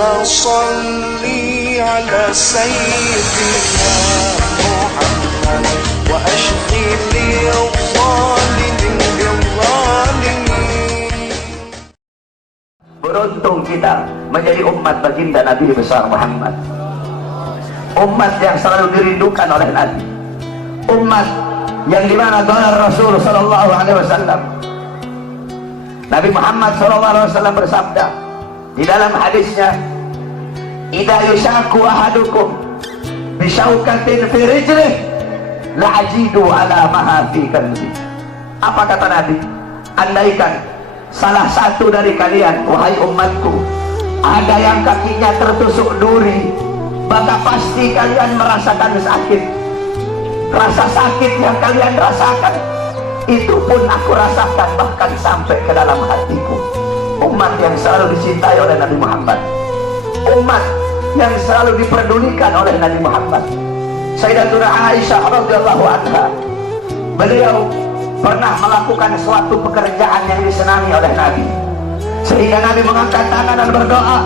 صل على سيدنا محمد وأشغل الظالمين بالظالمين. Beruntung kita menjadi umat baginda Nabi besar Muhammad, umat yang selalu dirindukan oleh Nabi, umat yang dimana qala Rasul sallallahu alaihi wasallam, Nabi Muhammad sallallahu alaihi wasallam bersabda di dalam hadisnya, idza yushaku ahadukum bisyaukatin fi rijlih la ajidu ala maha fi qalbi. Apa kata Nabi? Andaikan salah satu dari kalian, wahai umatku, ada yang kakinya tertusuk duri, maka pasti kalian merasakan sakit. Rasa sakit yang kalian rasakan itu pun aku rasakan, bahkan sampai ke dalam hatiku. Umat yang selalu dicintai oleh Nabi Muhammad, umat yang selalu diperdulikan oleh Nabi Muhammad. Sayyidatuna Aisyah radhiyallahu anha, beliau pernah melakukan suatu pekerjaan yang disenangi oleh Nabi, sehingga Nabi mengangkat tangan dan berdoa,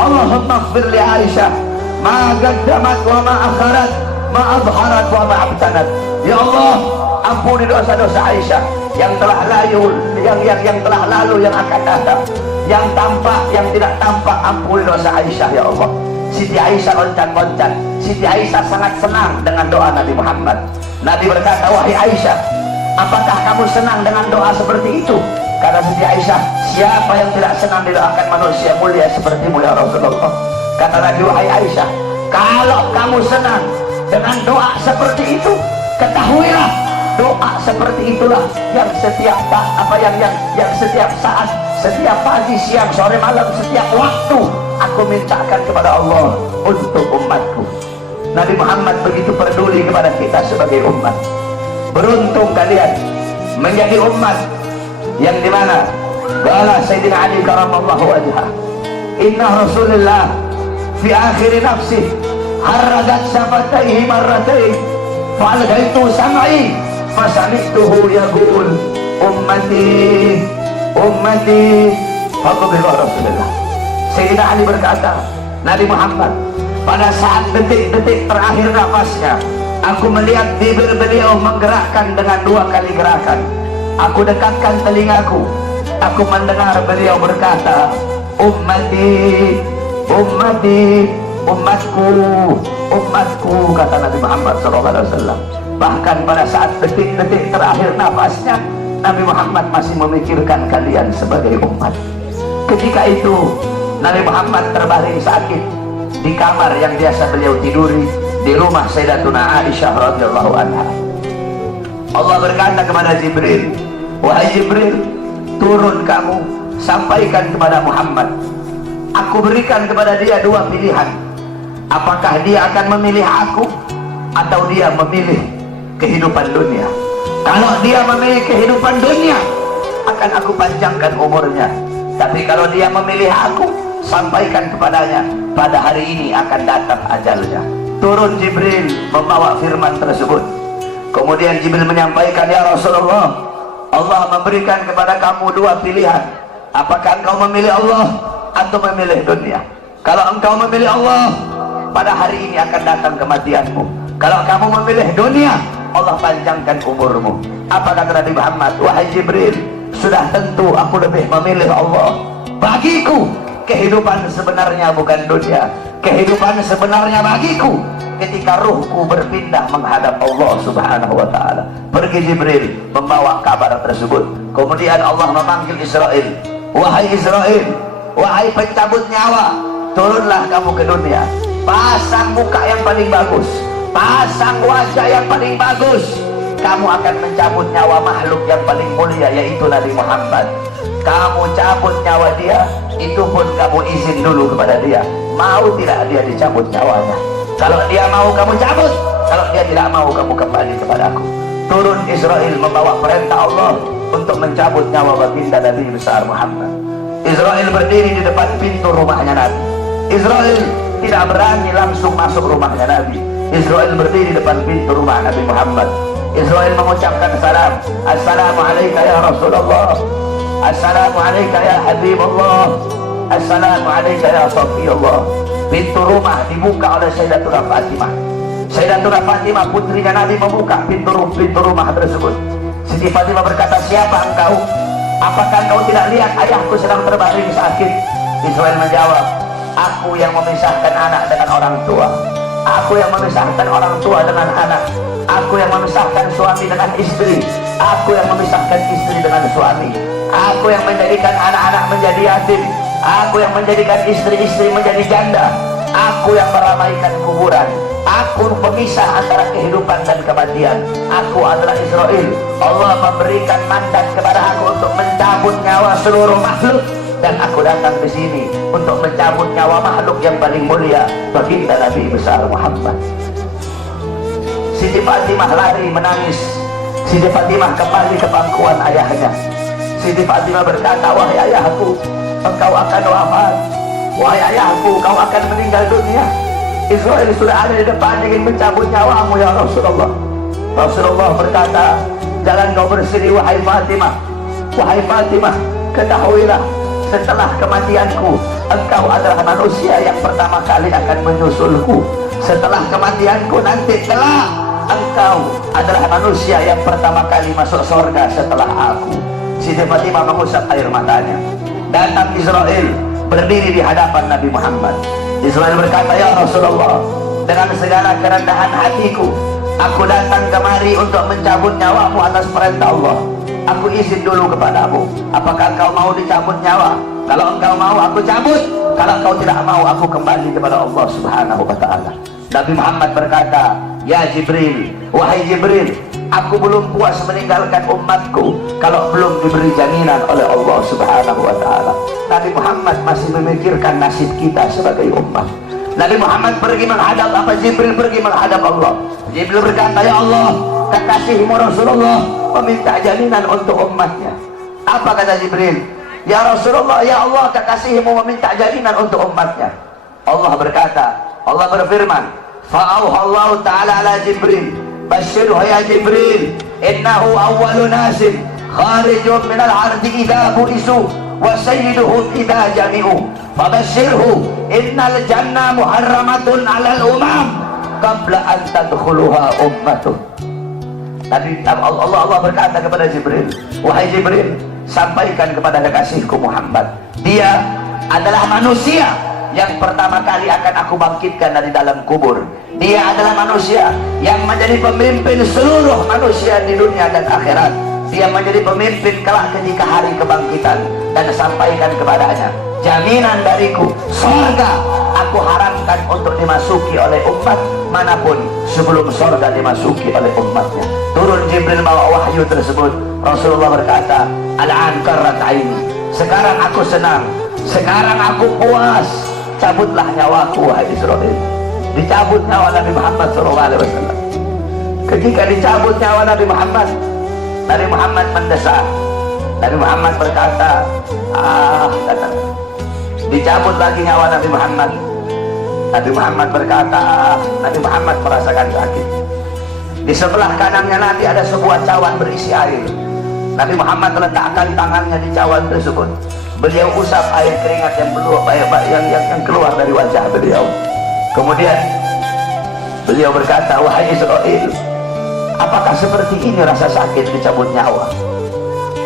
Allahumma ighfir li Aisyah ma qaddamat wa ma akharat, ma adharat wa ma abtanat. Ya Allah, ampuni dosa-dosa Aisyah yang telah lalu, yang telah lalu, yang akan datang, yang tampak, yang tidak tampak. Ampuni dosa Aisyah ya Allah. Siti Aisyah loncat-loncat. Siti Aisyah sangat senang dengan doa Nabi Muhammad. Nabi berkata, wahai Aisyah, apakah kamu senang dengan doa seperti itu? Kata Siti Aisyah, siapa yang tidak senang didoakan manusia mulia sepertimu ya Rasulullah. Kata Nabi, wahai Aisyah, kalau kamu senang dengan doa seperti itu, ketahuilah doa seperti itulah yang setiap yang setiap saat, setiap pagi, siang, sore, malam, setiap waktu aku mintakan kepada Allah untuk umatku. Nabi Muhammad begitu peduli kepada kita sebagai umat. Beruntung kalian menjadi umat yang dimana qala Sayyidina Ali karamallahu wajhah, inna Rasulullah fi akhir nafsi haradat syafataihi marratain fa'algaitu sam'i fasami'tuhu yaqul ummati ummati faqbilu Rasulullah. Sayyidina Ali berkata, Nabi Muhammad pada saat detik-detik terakhir nafasnya, aku melihat bibir beliau menggerakkan dengan 2 kali gerakan. Aku dekatkan telingaku, aku mendengar beliau berkata, ummati ummati, umatku umatku, kata Nabi Muhammad SAW. Bahkan pada saat detik-detik terakhir nafasnya, Nabi Muhammad masih memikirkan kalian sebagai umat. Ketika itu Nabi Muhammad terbaring sakit di kamar yang biasa beliau tiduri di rumah Sayyidatuna Aisyah radhiyallahu anha. Allah berkata kepada Jibril, wahai Jibril, turun kamu, sampaikan kepada Muhammad, aku berikan kepada dia 2 pilihan. Apakah dia akan memilih aku atau dia memilih kehidupan dunia? Kalau dia memilih kehidupan dunia, akan aku panjangkan umurnya. Tapi kalau dia memilih aku, sampaikan kepadanya, pada hari ini akan datang ajalnya. Turun Jibril membawa firman tersebut. Kemudian Jibril menyampaikan, ya Rasulullah, Allah memberikan kepada kamu 2 pilihan. Apakah engkau memilih Allah atau memilih dunia? Kalau engkau memilih Allah, pada hari ini akan datang kematianmu. Kalau kamu memilih dunia, Allah panjangkan umurmu. Apa kata Nabi Muhammad? Wahai Jibril, sudah tentu aku lebih memilih Allah. Bagiku kehidupan sebenarnya bukan dunia. Kehidupan sebenarnya bagiku ketika ruhku berpindah menghadap Allah subhanahu wa ta'ala. Pergi Jibril membawa kabar tersebut. Kemudian Allah memanggil Israel, wahai Israel, wahai pencabut nyawa, turunlah kamu ke dunia. Pasang muka yang paling bagus, pasang wajah yang paling bagus. Kamu akan mencabut nyawa makhluk yang paling mulia, yaitu Nabi Muhammad. Kamu cabut nyawa dia, itu pun kamu izin dulu kepada dia, mau tidak dia dicabut nyawanya. Kalau dia mau kamu cabut, kalau dia tidak mau kamu kembali kepadaku. Turun Israel membawa perintah Allah untuk mencabut nyawa baginda Nabi besar Muhammad. Israel berdiri di depan pintu rumahnya Nabi. Israel tidak berani langsung masuk rumahnya Nabi. Israel berdiri di depan pintu rumah Nabi Muhammad. Israel mengucapkan salam, assalamualaikum ya Rasulullah, assalamualaikum ya Habibullah, assalamu alayka ya Safiyullah. Pintu rumah dibuka oleh Sayyidatuna Fatimah. Sayyidatuna Fatimah putrinya Nabi membuka pintu rumah tersebut. Siti Fatimah berkata, siapa engkau? Apakah kau tidak lihat ayahku sedang terbaring sakit? Israel menjawab, aku yang memisahkan anak dengan orang tua, aku yang memisahkan orang tua dengan anak, aku yang memisahkan suami dengan istri, aku yang memisahkan istri dengan suami, aku yang menjadikan anak-anak menjadi yatim, aku yang menjadikan istri-istri menjadi janda, aku yang meramaikan kuburan, aku pemisah antara kehidupan dan kematian. Aku adalah Israel. Allah memberikan mandat kepada aku untuk mencabut nyawa seluruh makhluk, dan aku datang ke sini untuk mencabut nyawa makhluk yang paling mulia, baginda Nabi besar Muhammad. Siti Fatimah lari menangis. Siti Fatimah kembali ke pangkuan ayahnya. Siti Fatimah berkata, wahai ayahku, engkau akan wafat. Wahai ayahku, kau akan meninggal dunia. Israel sudah ada di depan ingin mencabut nyawamu ya Rasulullah. Rasulullah berkata, jangan kau bersedih wahai Fatimah. Wahai Fatimah, ketahuilah, setelah kematianku, engkau adalah manusia yang pertama kali akan menyusulku. Setelah kematianku nanti kelak, engkau adalah manusia yang pertama kali masuk surga setelah aku. Siti Fatimah mengusap air matanya. Datang Israel, berdiri di hadapan Nabi Muhammad. Israel berkata, ya Rasulullah, dengan segala kerendahan hatiku, aku datang kemari untuk mencabut nyawamu atas perintah Allah. Aku izin dulu kepadamu, apakah kau mau dicabut nyawa? Kalau engkau mau, aku cabut. Kalau kau tidak mau, aku kembali kepada Allah Subhanahu wa ta'ala. Nabi Muhammad berkata, ya Jibril, wahai Jibril, aku belum puas meninggalkan umatku kalau belum diberi jaminan oleh Allah Subhanahu wa ta'ala. Nabi Muhammad masih memikirkan nasib kita sebagai umat. Nabi Muhammad pergi menghadap apa? Jibril pergi menghadap Allah. Jibril berkata, ya Allah, kekasihmu Rasulullah meminta jaminan untuk umatnya. Apa kata Jibril? Ya Rasulullah, ya Allah, kekasihmu meminta jaminan untuk umatnya. Allah berkata, Allah berfirman, fa'auhallahu ta'ala ala Jibril, basyirhu ya Jibril, innahu awwalu nasin kharijun minal ardi idha bu'isu wa sayyiduhum idha jami'u fabasyirhu innal jannah muharramatun alal umam qabla an tadkhuluha ummatuh. Nabi Allah berkata kepada Jibril, wahai Jibril, sampaikan kepada kekasihku Muhammad, dia adalah manusia yang pertama kali akan aku bangkitkan dari dalam kubur. Dia adalah manusia yang menjadi pemimpin seluruh manusia di dunia dan akhirat. Dia menjadi pemimpin kelak ketika hari kebangkitan. Dan sampaikan kepadanya, jaminan dariku, surga aku haramkan untuk dimasuki oleh umat manapun sebelum surga dimasuki oleh umatnya. Turun Jibril bawa wahyu tersebut. Rasulullah berkata, al-an qarrat aini, sekarang aku senang, sekarang aku puas. Cabutlah nyawaku wahai Israel. Dicabut nyawa Nabi Muhammad SAW. Ketika dicabut nyawa Nabi Muhammad mendesak. Nabi Muhammad berkata, kata, dicabut lagi nyawa Nabi Muhammad. Nabi Muhammad berkata, Nabi Muhammad merasakan sakit. Di sebelah kanannya Nabi ada sebuah cawan berisi air. Nabi Muhammad letakkan tangannya di cawan tersebut. Beliau usap air keringat yang keluar dari wajah beliau. Kemudian beliau berkata, wahai Israel, apakah seperti ini rasa sakit dicabut nyawa?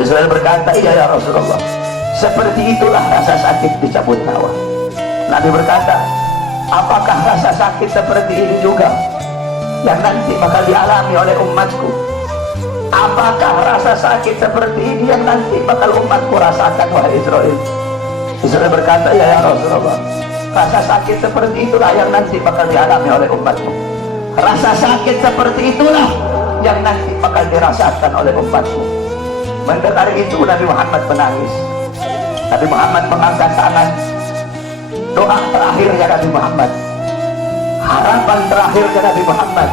Israel berkata, iya ya Rasulullah, seperti itulah rasa sakit dicabut nyawa. Nabi berkata, apakah rasa sakit seperti ini juga yang nanti bakal dialami oleh umatku? Apakah rasa sakit seperti ini yang nanti bakal umatku rasakan wahai Israel? Israel berkata, ya Rasulullah, rasa sakit seperti itulah yang nanti bakal dialami oleh umatmu. Rasa sakit seperti itulah yang nanti bakal dirasakan oleh umatmu. Mendengar itu Nabi Muhammad menangis. Nabi Muhammad mengangkat tangan. Doa terakhirnya Nabi Muhammad, harapan terakhirnya Nabi Muhammad,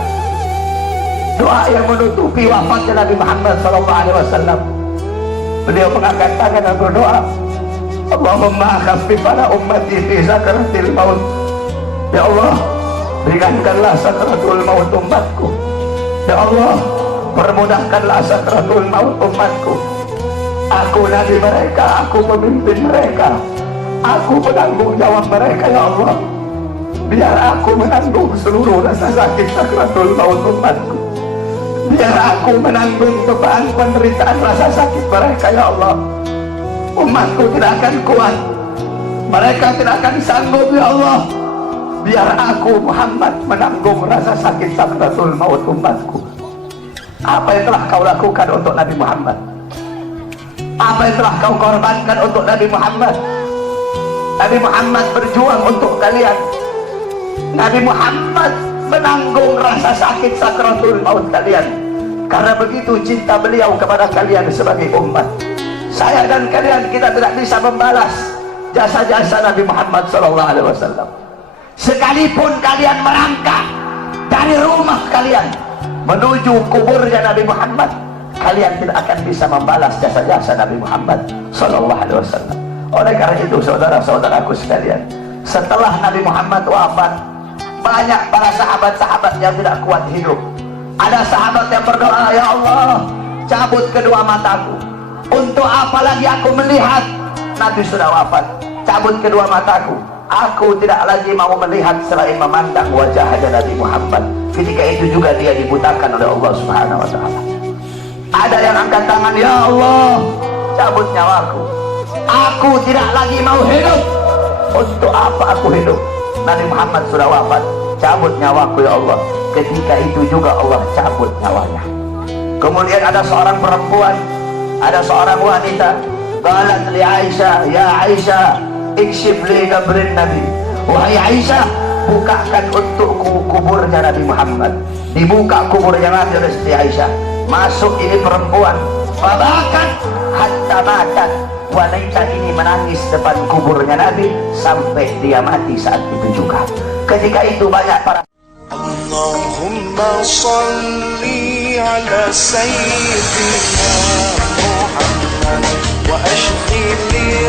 doa yang menutupi wafatnya Nabi Muhammad SAW. Beliau mengangkat tangan dan berdoa, Allahumma khaffif ala ummati fi sakratil maut. Ya Allah, ringankanlah sakratul maut umatku. Ya Allah, permudahkanlah sakratul maut umatku. Aku nabi mereka, aku pemimpin mereka. Aku menanggung jawab mereka ya Allah. Biar aku menanggung seluruh rasa sakit sakratul maut umatku. Biar aku menanggung beban penderitaan rasa sakit mereka ya Allah. Umatku tidak akan kuat, mereka tidak akan sanggup ya Allah. Biar aku Muhammad menanggung rasa sakit sakratul maut umatku. Apa yang telah kau lakukan untuk Nabi Muhammad? Apa yang telah kau korbankan untuk Nabi Muhammad? Nabi Muhammad berjuang untuk kalian. Nabi Muhammad menanggung rasa sakit sakratul maut kalian. Karena begitu cinta beliau kepada kalian sebagai umat. Saya dan kalian, kita tidak bisa membalas jasa-jasa Nabi Muhammad SAW. Sekalipun kalian merangkak dari rumah kalian menuju kuburnya Nabi Muhammad, kalian tidak akan bisa membalas jasa-jasa Nabi Muhammad SAW. Oleh karena itu, saudara-saudaraku sekalian, setelah Nabi Muhammad wafat, banyak para sahabat-sahabat yang tidak kuat hidup. Ada sahabat yang berdoa, ya Allah, cabut kedua mataku. Untuk apa lagi aku melihat? Nabi sudah wafat, cabut kedua mataku. Aku tidak lagi mau melihat selain memandang wajah Nabi Muhammad. Ketika itu juga dia dibutakan oleh Allah Subhanahu wa Ta'ala. Ada yang angkat tangan, ya Allah, cabut nyawaku. Aku tidak lagi mau hidup. Untuk apa aku hidup? Nabi Muhammad sudah wafat, cabut nyawaku ya Allah. Ketika itu juga Allah cabut nyawanya. Kemudian ada seorang perempuan, ada seorang wanita, qalat li Aisyah, ya Aisyah, ikshif li qabrin Nabi. Wahai Aisyah, bukakan untukku kuburnya Nabi Muhammad. Dibuka kuburnya Nabi oleh Siti Aisyah. Masuk ini perempuan, fabakat hatta matat. Wanita ini menangis depan kuburnya Nabi sampai dia mati saat itu juga. Ketika itu banyak para Allahumma salli ala sayyidina Muhammad wa ashfi li